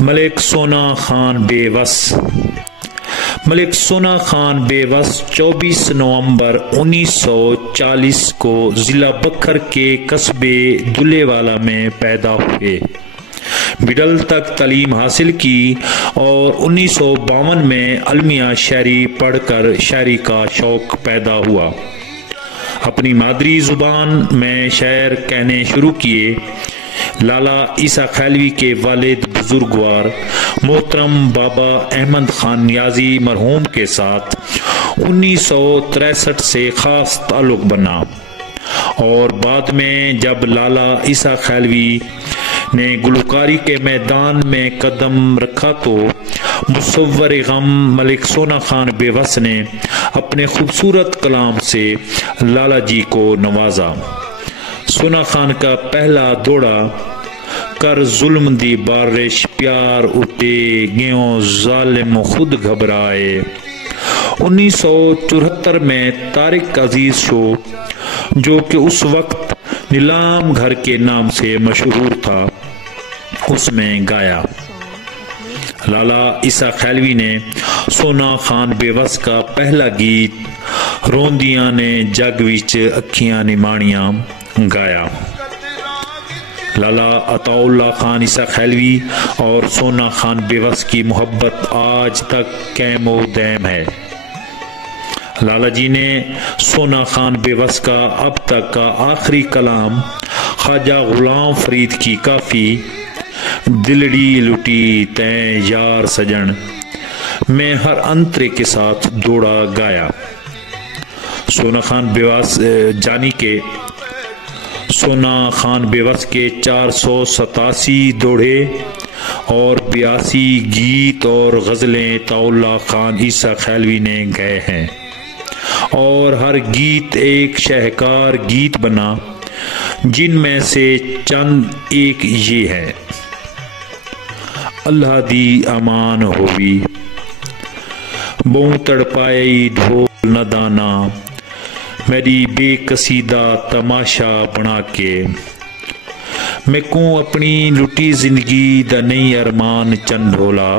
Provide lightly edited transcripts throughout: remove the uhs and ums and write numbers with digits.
ملک سونا خان بے وس۔ ملک سونا خان بے وس 24 نومبر 1940 کو ضلع بکھر کے قصبے دلے والا میں پیدا ہوئے۔ مڈل تک تعلیم حاصل کی اور 1952 میں المیہ شعری پڑھ کر شاعری کا شوق پیدا ہوا۔ اپنی مادری زبان میں شعر کہنے شروع کیے۔ لالا عیسیٰ خیلوی کے والد بزرگوار محترم بابا احمد خان نیازی مرحوم کے ساتھ 1963 سے خاص تعلق بنا، اور بعد میں جب لالا عیسیٰ خیلوی نے گلوکاری کے میدان میں قدم رکھا تو مصور غم ملک سونا خان بے وس نے اپنے خوبصورت کلام سے لالا جی کو نوازا۔ سونا خان کا پہلا دوڑا کر ظلم دی بارش پیار اٹھے گیوں ظالم خود گھبرائے۔ 1974 میں طارق عزیز شو جو کہ اس وقت نیلام گھر کے نام سے مشہور تھا، اس میں گایا۔ لالا عیسیٰ خیلوی نے سونا خان بے وس کا پہلا گیت روندیاں نے جگ وچ اکھیاں نماڑیاں گایا۔ لالا عطا اللہ خان عیسیٰ خیلوی اور سونا خان بے وس کی محبت آج تک قائم و دائم ہے۔ لالا جی نے سونا خان بے وس کا اب تک کا آخری کلام خواجہ غلام فرید کی کافی دلڑی لٹی تیں یار سجن میں ہر انترے کے ساتھ دوڑا گایا۔ سونا خان بے وس جانی کے سونا خان بے وس کے 487 دوڑے اور 82 گیت اور غزلیں عطا اللہ خان عیسیٰ خیلوی نے گائے ہیں، اور ہر گیت ایک شاہکار گیت بنا، جن میں سے چند ایک یہ ہے: اللہ دی امان ہوئی، بوں تڑپائی ڈھول نہ دانا، میری بے قصیدہ تماشا بنا کے، میں کوں اپنی لٹی زندگی دا نئی ارمان چند ڈھولا،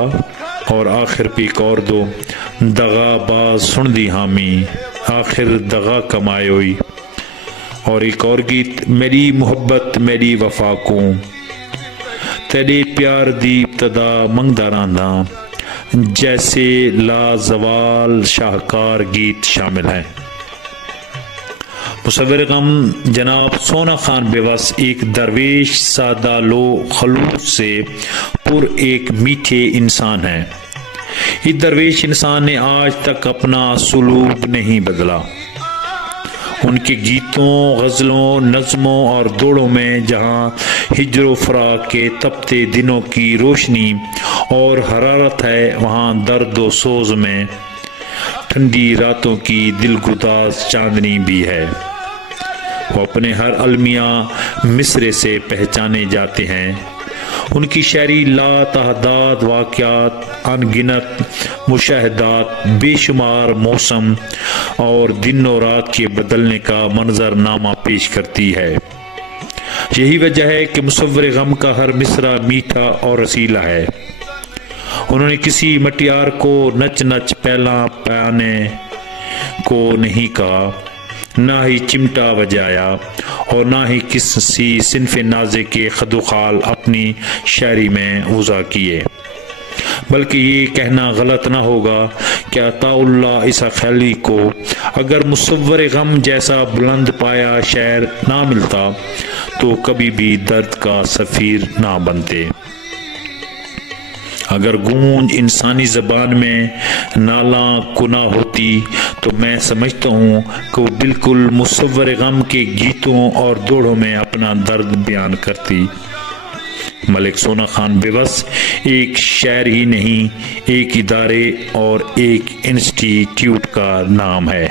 اور آخر پہ ایک اور دو دغا باز سن دی حامی، آخر دغا کمائے ہوئی، اور ایک اور گیت میری محبت میری وفا کو، تیرے پیار دی ابتدا منگدا رہندا، جیسے لا زوال شاہکار گیت شامل ہیں۔ مصور غم جناب سونا خان بے وس ایک درویش سادہ لو خلوص سے پر ایک میٹھے انسان ہیں۔ اس درویش انسان نے آج تک اپنا سلوک نہیں بدلا۔ ان کے گیتوں، غزلوں، نظموں اور دوڑوں میں جہاں ہجر و فراق کے تپتے دنوں کی روشنی اور حرارت ہے، وہاں درد و سوز میں ٹھنڈی راتوں کی دلگداز چاندنی بھی ہے۔ وہ اپنے ہر المیہ مصرے سے پہچانے جاتے ہیں۔ ان کی شاعری لا تعداد واقعات، ان گنت مشاہدات، بے شمار موسم اور دن و رات کے بدلنے کا منظر نامہ پیش کرتی ہے۔ یہی وجہ ہے کہ مصور غم کا ہر مصرع میٹھا اور رسیلا ہے۔ انہوں نے کسی مٹیار کو نچ نچ پہلا پانے کو نہیں کہا، نہ ہی چمٹا بجایا، اور نہ ہی کسی صنف نازے کے خد و خال اپنی شاعری میں وضع کیے، بلکہ یہ کہنا غلط نہ ہوگا کہ عطا اللہ عیسیٰ خیلوی کو اگر مصور غم جیسا بلند پایا شاعر نہ ملتا تو کبھی بھی درد کا سفیر نہ بنتے۔ اگر گونج انسانی زبان میں نالاں کنا ہوتی تو میں سمجھتا ہوں کہ وہ بالکل مصور غم کے گیتوں اور دوڑوں میں اپنا درد بیان کرتی۔ ملک سونا خان بے وس ایک شاعر ہی نہیں، ایک ادارے اور ایک انسٹیٹیوٹ کا نام ہے۔